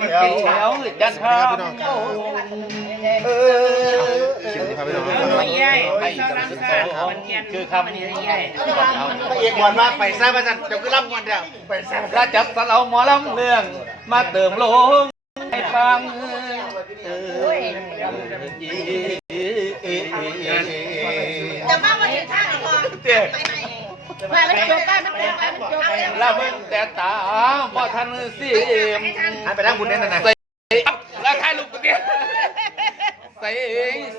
เขียวจันทราเออคลิปนี้ครับพี่น้องไม่ใช่ไปเศร้าน้ำซ่ามันเงียนคือคำมันนี่ใหญ่พระเอกบอลว่าไปซะว่าจะเดี๋ยวก็รับวันเดียวไปซะราจับสลาหมอลำเรื่อง มาเติมลงให้ฟังเออจะมาวันที่ท่าหรอเตี้ย ไปไม่จบไปมันจบไปมันจบไปและเบิ่งแต่ตาบ่ทันสิมอันไปนั่งบุญเน้นนะใส่แล้วถ่ายรูปกันเตี้ยใส่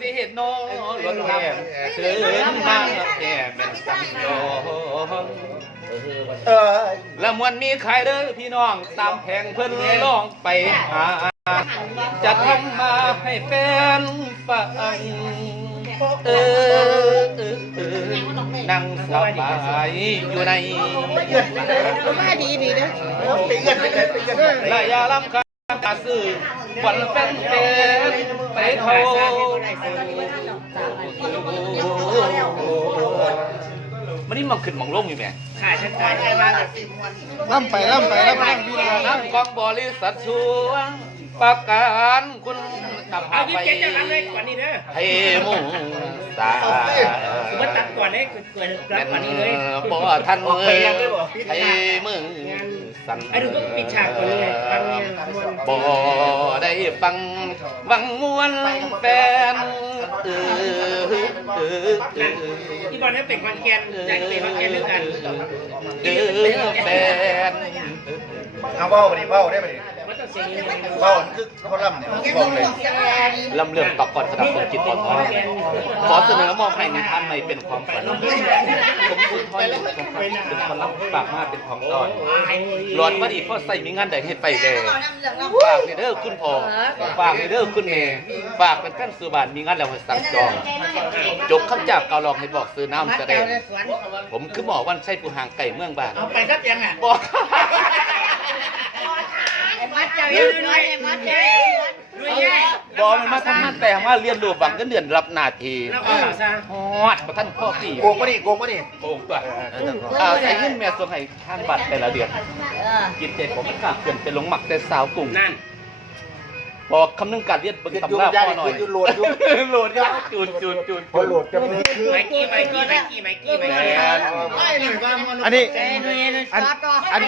สิเห็นน้องหล่นแหงเชิญมาแก่เป็นสังโยเออและมวนมีใครเด้อพี่น้องตามแผงเพิ่นลองไปหาจะทำมาให้แฟนฟังเออ นั่งสบายอยู่ในมาดีดีนะไปเงินไปเลยไปเงินละอย่าลำคาตาซื้อฝันแฟนแฟนไปโทมันนี่มันขึ้นมองลงอยู่ไหมขาฉันตายได้มาล่ำไปล่ำไปล่ำไปล่ำพี่นั่งกองบริษัทช่วง ประกันคุณนำเอาพาที่ไปเจ๊จะรับเลยก่อนนี้เด้อให้หมุ่งสาสมมติตัดก่อนเลยเกิดรับก่อนนี้เลยบ่ทันมือให้มือสั่นไอ้ดูก็ปิดฉากก่อนเลยฟังเนี่ยมวนบ่ได้ฟังวังมวนแฟนเออเออเออที่บอลนี้เป็นคอนแกนอยากเป็นคอนแกนเรื่องกันเออแฟนเอาเบ้าไปดิเบ้าได้ไปดิมันต้อง เสียงยังไงเบ้าคือเขาล่ำเนี่ยเบ้าเลยลำเรื่องตอกก่อนสนับสนุนจิตอ่อนทอขอเสนอมอบให้ในท่านในเป็นความฝันผมคุณทอยเป็นคนเป็นคนรับฝากมาเป็นของตอนหลอนว่าดีพ่อใส่มีงานใดให้ไปเลยฝากในเด้อคุณพ่อฝากในเด้อคุณแม่ฝากเป็นกันสุบานมีงานแล้วให้สั่งจองจบคำจากเกาลองให้บอกซื้อน้ำแสดงผมคือหมอวันใช่ผู้ห่างไก่เมืองบางเอาไปครับยังอะบอกไอ้มัด เจ้าอยังน้อยไอ้มัดเจ้าด้วยใหญ่บอกมันมาทำงานแต่ว่าเรียนรู้บังก็เดือนรับหน้าทีแล้วก็ซะฮอดประท่านพ่อตีโกงมาดิโกงมาดิโกงตัวอ่าใส่เงินแม่ส่งให้ทางบัตรแต่ละเดือนกินเจผมไม่กลับเปลี่ยนเป็นหลงหมักแต่สาวกลุ่มนั่น บอกคำนึงการเรียนเบิ่งคือตำยูรายาพ่อดิหน่อคืยอยูโหลดยูโหลดยาจูนจูนจูนพอโหลดจะเป็นคือไมกี้ไมกี้ไมกี้ไมกี้ไมกี้อันนี้ไอ้หนุ่ยนุ่ยซอสต่ออัน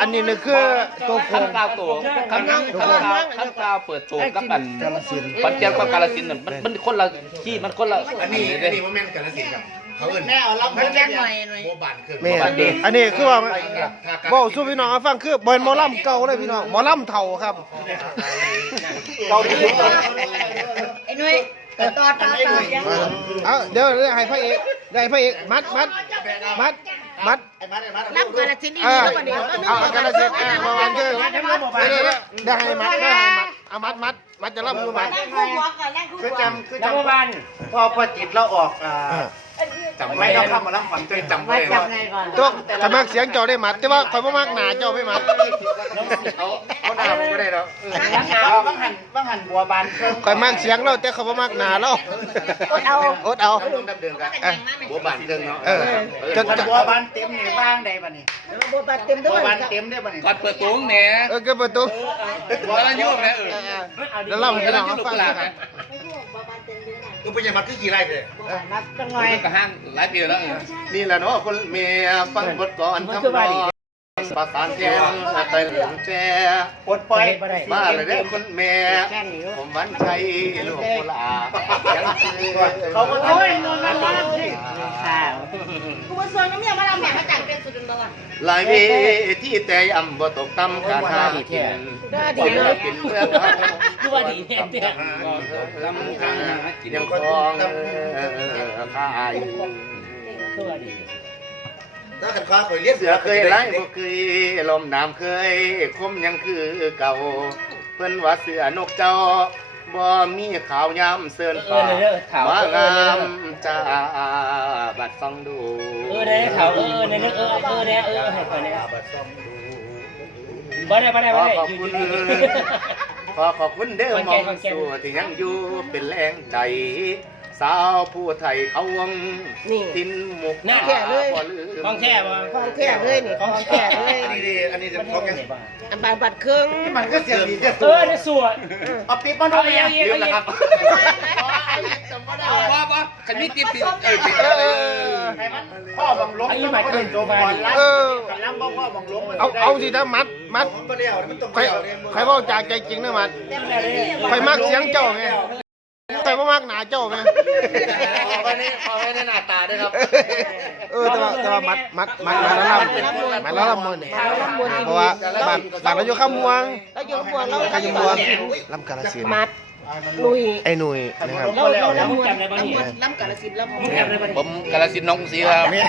อันนี้นี่คือตัวโคขั้นงกาวตัวขั้นขั้นกาวขั้นกาวเปิดตัวกับอันปัญญากับกาลสินธุ์น่ะมันมันคนละขี้มันคนละอันนี้อันนี้ว่าแม่นกันละสิครับ เขาเอิ้นแม่เอารับมันแจ้งหน่อยหน่อย โบบานเครื่องแม่อันนี้คือว่าเบ้าสู้พี่น้องฟังคือบอยหมอลำเก่าเลยพี่น้องหมอลำเถ่าครับ เก่าดีไอ้หนุ่ยต่อต่อต่อเอาเดี๋ยวให้พระเอกได้พระเอกมัดมัดมัดมัดรับกาลสินธุ์อีเอนี่อแล้วก็เดี๋ยวเอาเอากันละเสร็จอะประมาณคือเดี๋ยวๆได้ให้มัดได้ให้มัดเอามัดมัดมัดจะล่ำมือมัด นั่งคู่หัวก่อนนั่งคู่คือหัวจำคือแล้วจำบ้านพอพอจิตเราออกอ่า จำไม่ไม่ต้ได้องคำมาแล้วฝันตัวจำไม่มาได้จัว่าบไงก่อนตัวถ้ามักเสียงเจ้าได้มัด แต่ว่าคอยบ่มักหนาเจ้าไม่มัดเขาเขาด่าผมก็ได้แล้วบ้างหันบ้างหันบัวบานคอยมักเสียงเราแต่เขาบ่มักหนาเราอดเอาอดเอาเขาลงดับเดิมกันเออโบบานเครื่องเนาะเออจะจะบัวบานเต็มนี่บ้างใดบ้านี่บัวบานเต็มด้บัววยบานเต็มได้บ้านี่ก่อนเปิดตัวแหน่เออก็ประตูบัวละยุ่งนะเออแล้วเราให้น้องเขาฟังก็ เป็นยังมัดคือกี่ไร่เลยนับจังหน่อยมันก็ห้างหลายปีแล้วนี่แหละเนาะคนเมียฟังบทก่อนทำนองประสานแก้มไตเหลืองแจปลดปล่อยมาเลยเด้อคนเมียผมวันชัยลูกโคลายังคือเขาก็โอ้ยนอนนอนข้าวกูมาส่วนน้ำเมียมาลำแหม่มาจา กเป็นสุดยอดลายเวที่แต่ยำบ่ตกต่ำการหากินได้ดีกินเลแล้วยกินเพื่อนเขาคือว่าดีแท้เนี่ย ลำข้างหากินยังคองข้ายคือว่าดีถ้ากันคว้าเคยเลี้ยงเสือเคยไล่บ่เคยลมน้ำเคยคมยังคือเก่า เพิ่นว่าเสือนกเจ้าบ่มีขาวยามเสินเอฟ้าอเด้อถาวว่างามจ้า ดซองดูเออเด้อถาวเออเด้อเออเออเด้เออให้ก่อนเนี่ยบัดซองดูบ่ได้บ่ได้บ่อได้ขอบคุณขอขอบคุณเด้อมองสู่ที่ยังอยู่เป็นแรงใจสาวผู้ไทยเขาวงตินหมกน่าแก่เลยบ่ลืมของแท้บ่ของแท้เลยนี่ของแท้เลยอันนี้ดิอันนี้จะมันพกแท้ยังไหนบ้างบัตรเครื่องมันก็เสียงดีจะเออในสวนเอาปิ๊บมาหน่เอยอย่างนี้ลืเอามอแล้วย่างครับ ว่าว่าคันมีติ๊บติดเออติดเอเอออพ่อบังลบอันนี้หมายถึงโรงพยาเออกันล้ำพ่อบังลบเอาเอาสิถ้ามัดมัดใครใครเว้าจากใจจริงนะมัดใครมักเสียงเจ้าไงใครบ่มักหนาเจ้าไงขอไว้ในขอไว้ในหน้าตาด้วยครับ เออแต่ว่าแต่ว่ามัดมัดมัดมาแล้วล่ำมาแล้วล่ำมนต์เพราะว่าบานบ้านเราอยู่ข้ามวงเราอยู่หัวเราข้ามวงลำกาลสินมัด ลุย ไอ้หนุ่ยนะครับเราเราเรามึงจำได้ป่ะนี่ล้ำกาลสินธุ์ล้ำมึงจำได้ป่ะผมกาลสินธุ์น้องสีครับเนี่ย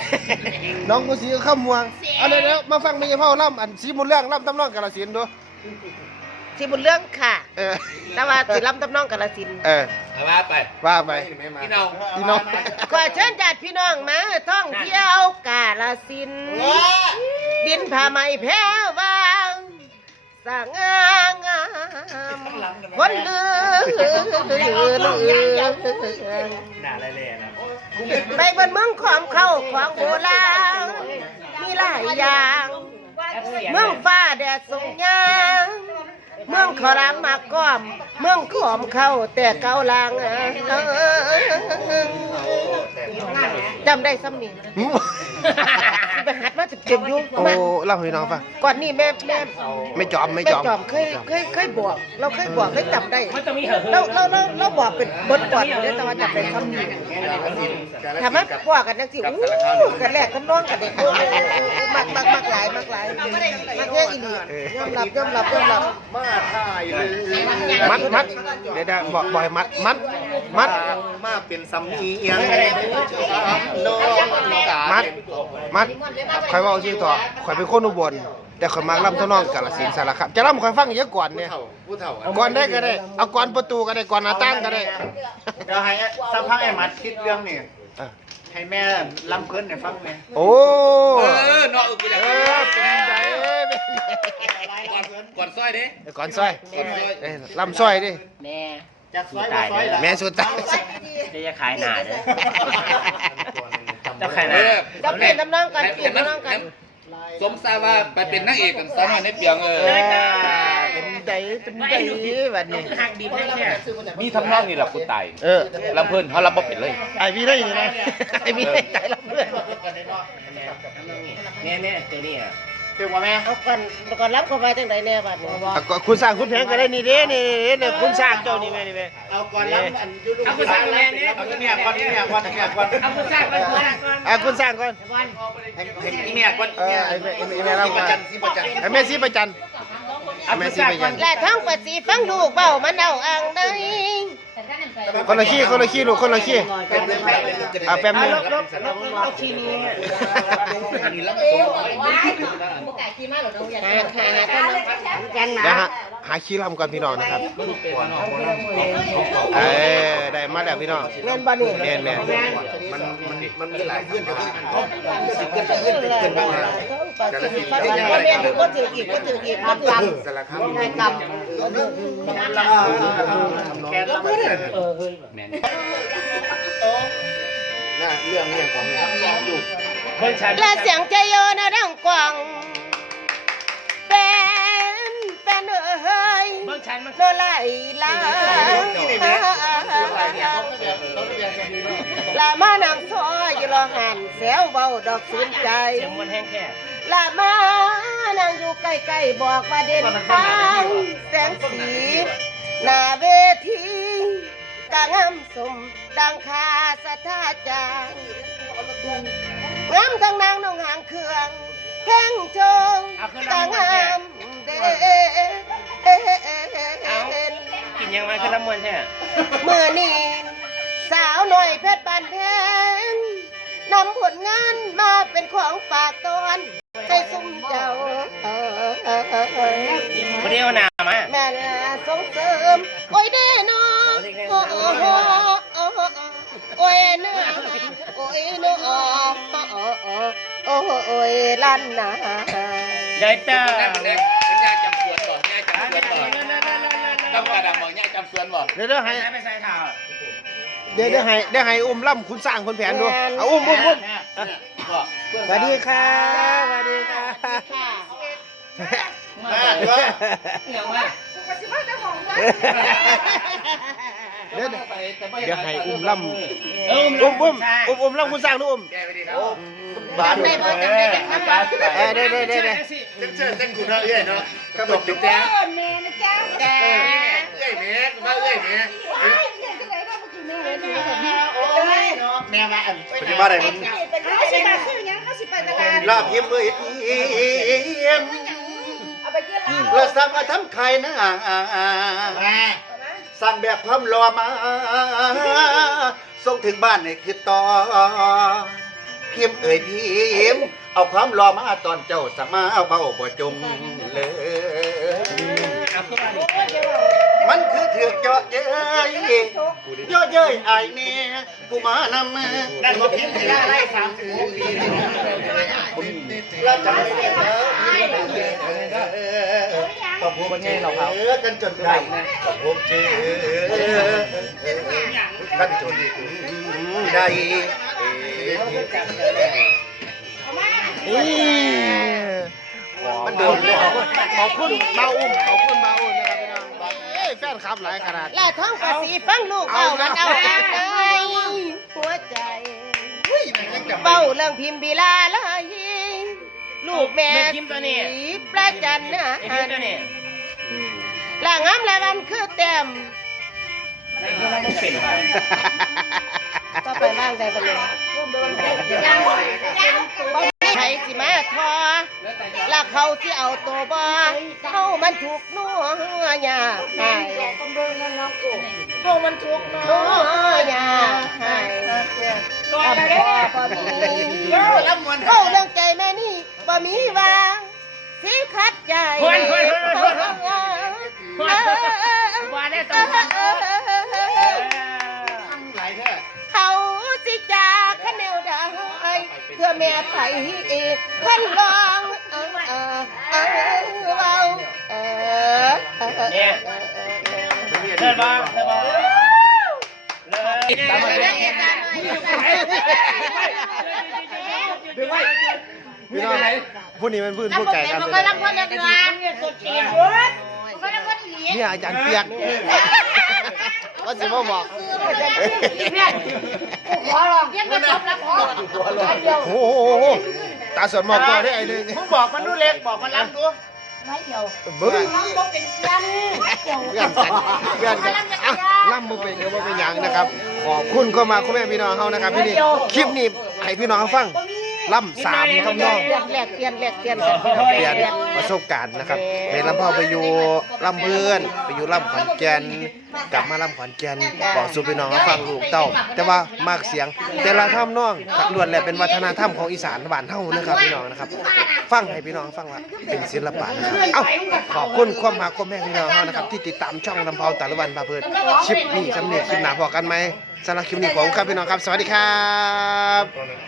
น้องกูสีข้ามมวงเอาเดี๋ยวเดี๋ยวมาฟังไม่ใช่พ่อลำอันสีมุนเรื่องลำตำนองกาลสินธุ์ดูที่บุญเรื่องค่ะเออแต่ว่าสิล้ำตำน้องกาลสินธุ์เออเอาว่าไปว่าไปพี่น้องพี่น้องขอเชิญญาติพี่น้องมาท่องเที่ยวกาลสินธุ์ดินผ้าไหมแพ้วางสร้างงามงาม คนลือลือลือหน้าแร่ๆนะไปบนเมืองของเขาของโบราณมีหลายอย่างเมืองฟ้าแดดส่งยางเมืองขอรามมากก้อม เมืองขอมเข้าแต่เกาลางจำได้ซ้ำนี่ไปหัดมา จะเก็บอยู่โอ้เล่าให้น้องฟังก่อนนี้แม่แม่ไม่จอมไม่แม่จอม จอมเคยเคยเคยบอกเราเคยบอกเคยจำได้มันต้องมีเหอะเราเราเราเราบอกเป็นบทก่อนเลยแต่ว่าจำเป็นซ้ำนี่ถามว่าบอกกันจังสิอู้กันแรกกันน้องกันเด็กมักมักมักหลายมักหลายมักแย่อีหลียอมรับยอมรับยอมรับมาถ่ายเลยมัดมัดเดี๋ยวเดี๋ยวบอกบอกให้มัดมัดมัด มาเป็นสำเนียงน้องกามัด มัดคอยเว่าชื่อต่อคอยเป็นคนอุบลแต่คอยมักลำเท่าน้องกาลสินธุ์สารคามจะลำคอยฟังเยอะก่อนผู้เนี่ยเฒ่าผู้เฒ่าก่อนได้ก็ได้เอาก่อนประตูก็ได้ก่อนหน้าต่างก็ได้เดี๋ยวให้สักพักไอ้มัดคิดเรื่องนี่อะให้แม่ลำเพิ่นให้ฟังแม่โอ้เออเนาะเออกูอยากเออเป็นไงเป็นไงก่อนก่อนซอยเด้ก่อนซอยเอ้ยลำซอยดิ แม่ จากซอยมาซอยละแม่สุดตาย จะจะขายหนาเด้อ เจ้าขายหเอนาอจะเปลี่ยนตำนองกันเปลี่ยนตำนองกันสมทราบว่าไปเป็นนางเอกกันซะหน่อยในเปียงเออเออเป็นใจเป็นใจแบบนี้หักดีแท้แท้มีทำนองนี่แหละกูตายเออลำเพิ่นเขารับบ่เป็นเลยไอพี่ได้ยังไงไอพี่ได้ใจลำเพื่อนแม่แม่ตัวนี้อะ เดี๋ยวว่าแม่เอาก่อนก่อนรับเข้าไปจังไดแน่บัดนี้อะก็คุณสร้างคุณแพงก็ได้นี่เด้นี่นี่นี่คุณสร้างเจ้านี่แม่นี่แม่เอาก่อนลำอันยูลูกเอาเนี่ยก่อนเนี่ยก่อนเนี่ยก่อนเอาผู้สร้างก่อนผู้สร้างก่อนอะคุณสร้างก่อนให้อีเนี่ยก่อนเออไอแม่ไอ้แม่เราก่อนสิประจันไอ้แม่ซีประจันเอาผู้สร้างก่อนและท้องปัดสีฟังลูกเบ้ามันเอาอ่างได้ คนละขี้คนละขี้ลูกคนละขี้อะแป๊บนึงเอาทีนี้อันนี้ลำโซ่หาหาหาต้นกันนะนะฮะหาขี้ลำก่อนพี่น้องนะครับเออได้มาแล้วพี่น้องแม่นบ่นี่แม่นแม่นมันมันมันมีหลายเพื่อนกับบ่แม่นบ่ถืออีกบ่ถืออีกบ่ถืออีกสารคามนายกรรมแกนลำเพื่อน เออเฮ้ยแม่นน่ะเรื่องเรื่องของลูกเพิ่นฉันและเสียงใจโยนะดังกว่างแฟนแฟนเอ้ยเพิ่นฉันมันโนไลลา อยอยู่รอหันแซวเบาดอกสุนใจ เสียงมันแห้งแค่ลามานางอยู่ใกล้ๆบอกว่าเด่นฟังแสงสีหน้าเวทีกะงามสมดังคาสะท่าจางงามทั้งนางน้องหางเครื่องแข้งชงกะงามเด่นกินยังมาคือละมวนแท้เมื่อนี้สาวหน่อยเพชรบานแพง นำผลงานมาเป็นของฝากตอนให้ซุ้มเจ้าบ่ได้เอาหน้ามาแม่น่ะส่งเสริม โอ้ยเด้นอโอ้โหโอ้ยเนื้อโอ้ยเนื้อโอ้ยลั่นนาได้เตอร์แม่มันแดงเป็นยาจำสวนบ่ยาจำสวนบ่จำกระดำบ่ยาจำสวนบ่เดี๋ยวเดี๋ยวให้ไปใส่เท้า เดี๋ยวได้ให้ได้ให้อุ้มล่ำคุณสร้างคนแผนดูเอาอุ้มอุ้มอุ้มสวัสดีค่ะสวัสดีค่ะมาตัวอย่างว่าเดี๋ยวเดี๋ยวให้อุ้มล่ำเอออุ้มอุ้มอุ้มอุ้มล่ำคุณสร้างดูอุ้มบ้านไม่บ่จำได้จังนั้นว่าเออได้ได้ได้ได้จังเจอจังกูเนาะเอ้ยเนาะก็บอกจุ๊บแจ๊แม่นะจ๊ะแกเอ้ยแม่มาเอ้ยแม่โอ้ยเนาะ แม่มาอันปฏิบัติอะไรมันเขาสิมาซื้อยังเขาสิไปตลาดลาบเยี่ยมเอ้ยเยี่ยมเอาไปเกี่ยวลาเราสั่งมาทำไข่นะสั่งแบบความรอมาส่งถึงบ้านในคือต่อพิมพ์เอ่ยพิมเอาความรอมาตอนเจ้าสมาเอาเบาบ่จงเลย มันคือเถือกเจาะเย้ยเยอะเย้ยไอ้เนี่ยกูมานำมือนั่นมาพิมพ์ที่ไล่สามสิบหกปีแล้วจำไม่ได้ต้องพบเจอเราครับกันจนได้ต้องพบเจอกันจนได้นี่มันเดินเลยขอบคุณขอบคุณมาอุ้มขอบคุณมาอุ้มนะครับพี่น้องเอ้ ยแฟนคลับหลายขนาด และท้องกะสีฟังลูกเอามันเอาเองเลยหัวใจเบ้าเรื่องพิมพ์บีลาลายลูกแม่สีประจันนะไอ้พี่ตัวนี้ล่างามละวันคือเต็มมันเป็นอะไรก็ไปบ้างได้ไปเลย สิมาทอแล้วเขาที่เอาตัวบ่เขามันถูกนัวยาหายเขามันถูกนัวยาหายพ่อพ่อมีเข้าเรื่องใจแม่นี่บ่มีว่าสิคัดใจว่าได้ต้องหล พื่อแม่ไปอีกขันลองเออเออเออเบาเออเนี่ยเลิศบ้างเลิศบ้างเลยตามมาเลยพี่น้องผู้นี้เป็นพื้นผู้ไก่กันมันก็รับคนละเดือนสดชื่นมันก็รับคนอีเนี่ยอาจารย์เปียก ว่าสิบ่บอกเนี่ยขอลองเยี่ยมกันรับขอโอ้โหตาสวนหมอกก่อนได้ไอ้เลยมึงบอกมันดูเล็กบอกมันล้ำดูไม่เดียวเบิ้งน้องก็เป็นยันเดียวเพื่อนกันเพื่อนกันอะล่ำมือเป็นเดี๋ยวมาเป็นหยังนะครับ ขอบคุณก็มาคุณแม่พี่น้องเฮานะครับพี่นี่คลิปนี้ให้พี่น้องฟัง ล่ำสามทำนองแลกแลกเปลี่ยนแลกเปลี่ยนกันเปลี่ยนประสบการณ์นะครับในลำพ่อไปอยู่ลำเพื่อนไปอยู่ลำขอนแก่นกลับมาลำขอนแก่นบอกสู่พี่น้องฟังลูกเต้า แต่ว่ามากเสียง แต่ละท่ำนองก็ล้วนแหล้วเป็นวัฒนธรรมของอีสานบ้านเฮานะครับพี่น้องนะครับ ฟังให้พี่น้องฟังว่าเป็นศิลปะนะครับเอ้าขอบคุณความรักความแม่พี่น้องเฮานะครับ ที่ติดตามช่องลำเผาตะละวันพาเพลินคลิปนี้สำเนียงคลิปหนาพอกันไหมสำหรับคลิปนี้ผมครับพี่น้องครับ สวัสดีครับ